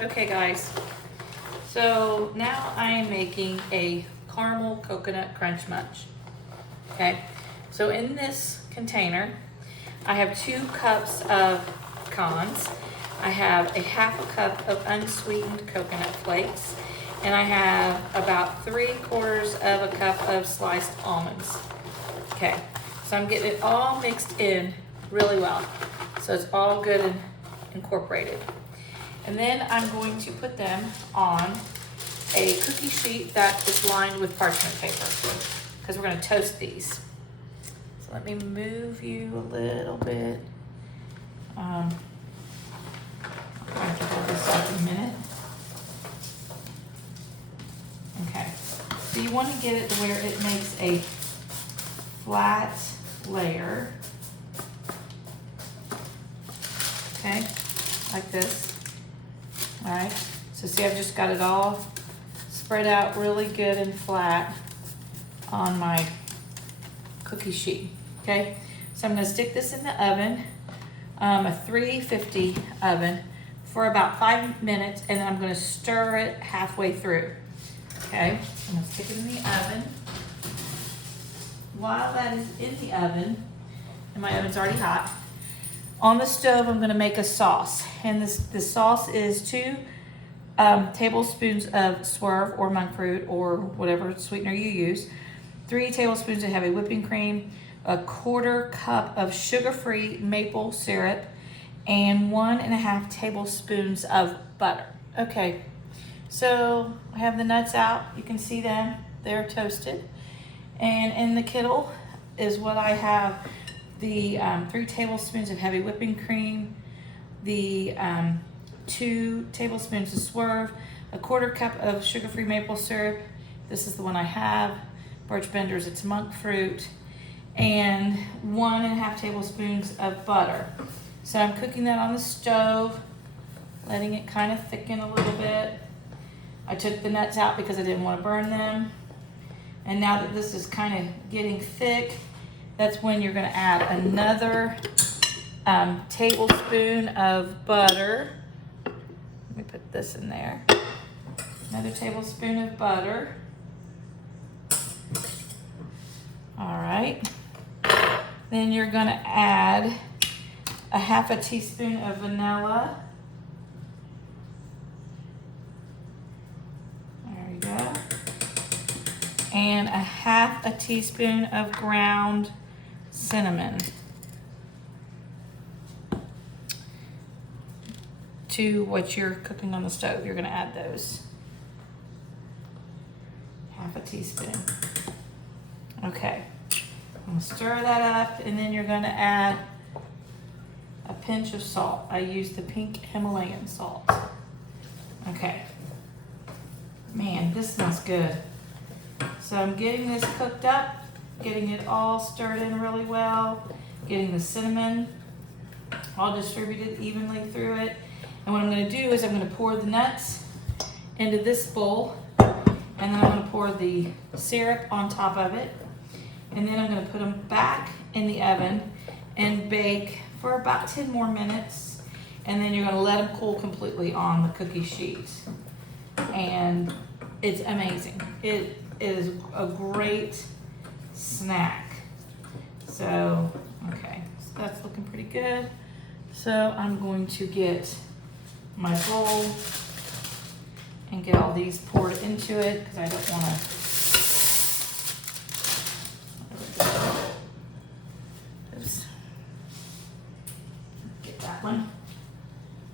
Okay guys, so now I am making a Caramel Coconut Crunch Munch. Okay, so in this container, I have 2 cups of pecans. I have a half a cup of unsweetened coconut flakes, and I have about 3/4 of a cup of sliced almonds. Okay, so I'm getting it all mixed in really well, so it's all good and incorporated. And then I'm going to put them on a cookie sheet that is lined with parchment paper, because we're going to toast these. So let me move you a little bit. I'll hold this up in a minute. Okay, so you want to get it to where it makes a flat layer. Okay, like this. All right, so see, I've just got it all spread out really good and flat on my cookie sheet. Okay, so I'm going to stick this in the oven, a 350 oven, for about 5 minutes, and then I'm going to stir it halfway through. Okay, so I'm going to stick it in the oven. While that is in the oven, and my oven's already hot, on the stove I'm going to make a sauce, and this sauce is 2 tablespoons of swerve or monk fruit or whatever sweetener you use, 3 tablespoons of heavy whipping cream, a 1/4 cup of sugar-free maple syrup, and 1.5 tablespoons of butter. Okay, so I have the nuts out. You can see them, they're toasted. And in the kettle is what I have: the 3 tablespoons of heavy whipping cream, the 2 tablespoons of swerve, a 1/4 cup of sugar-free maple syrup. This is the one I have. Birch Benders, it's monk fruit, and 1.5 tablespoons of butter. So I'm cooking that on the stove, letting it kind of thicken a little bit. I took the nuts out because I didn't want to burn them. And now that this is kind of getting thick, that's when you're going to add another tablespoon of butter. Let me put this in there. Another tablespoon of butter. All right. Then you're going to add a 1/2 teaspoon of vanilla. There you go. And a 1/2 teaspoon of ground cinnamon. To what you're cooking on the stove, you're going to add those. 1/2 teaspoon. Okay, I'm going to stir that up, and then you're going to add a pinch of salt. I use the pink Himalayan salt. Okay, man, this smells good. So I'm getting this cooked up, getting it all stirred in really well, getting the cinnamon all distributed evenly through it. And what I'm going to do is I'm going to pour the nuts into this bowl, and then I'm going to pour the syrup on top of it, and then I'm going to put them back in the oven and bake for about 10 more minutes, and then you're going to let them cool completely on the cookie sheet. And it's amazing. It is a great snack. So, okay, so that's looking pretty good. So I'm going to get my bowl and get all these poured into it, because I don't want to. Oops. Get that one.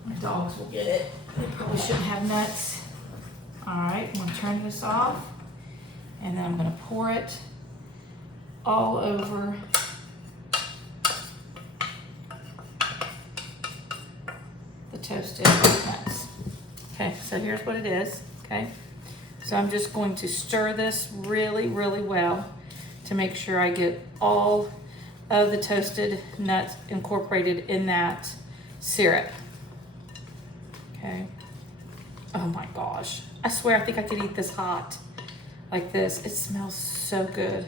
My dogs will get it. They probably shouldn't have nuts. All right, I'm going to turn this off, and then I'm going to pour it all over the toasted nuts. Okay, so here's what it is. Okay, so I'm just going to stir this really, really well to make sure I get all of the toasted nuts incorporated in that syrup. Okay. Oh my gosh. I swear I think I could eat this hot like this. It smells so good.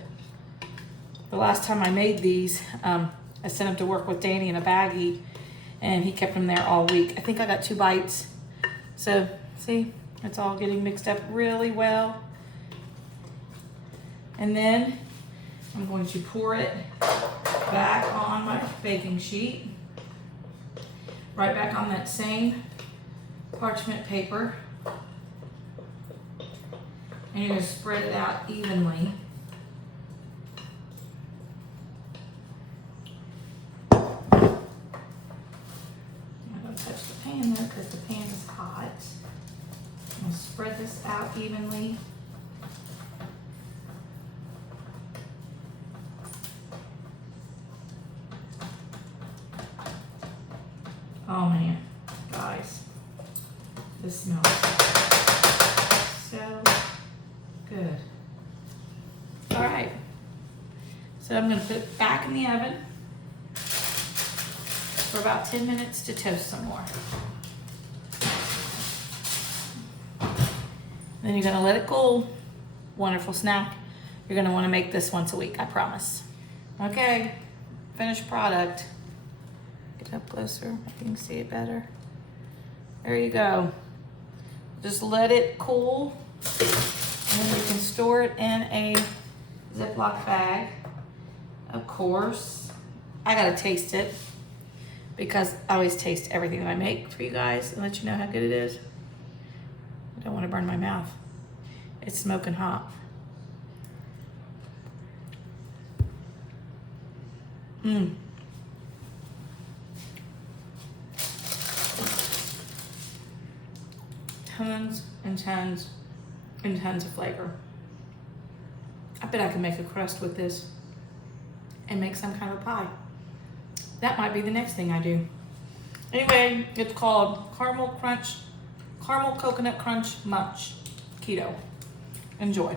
The last time I made these, I sent them to work with Danny in a baggie, and he kept them there all week. I think I got 2 bites So see, it's all getting mixed up really well. And then I'm going to pour it back on my baking sheet, right back on that same parchment paper. And you're going to spread it out evenly. I'm not going to touch the pan there because the pan is hot. I'm going to spread this out evenly. Oh man, guys, this smells so good. All right, so I'm gonna put it back in the oven for about 10 minutes to toast some more. Then you're gonna let it cool. Wonderful snack. You're gonna wanna make this once a week, I promise. Okay, finished product. Get up closer, I can see it better. There you go. Just let it cool, and then you can store it in a Ziploc bag. Of course, I gotta taste it because I always taste everything that I make for you guys and let you know how good it is. I don't want to burn my mouth. It's smoking hot. Mmm. Tons and tons and tons of flavor. I bet I can make a crust with this and make some kind of pie. That might be the next thing I do. Anyway, it's called Caramel Coconut Crunch Munch Keto. Enjoy.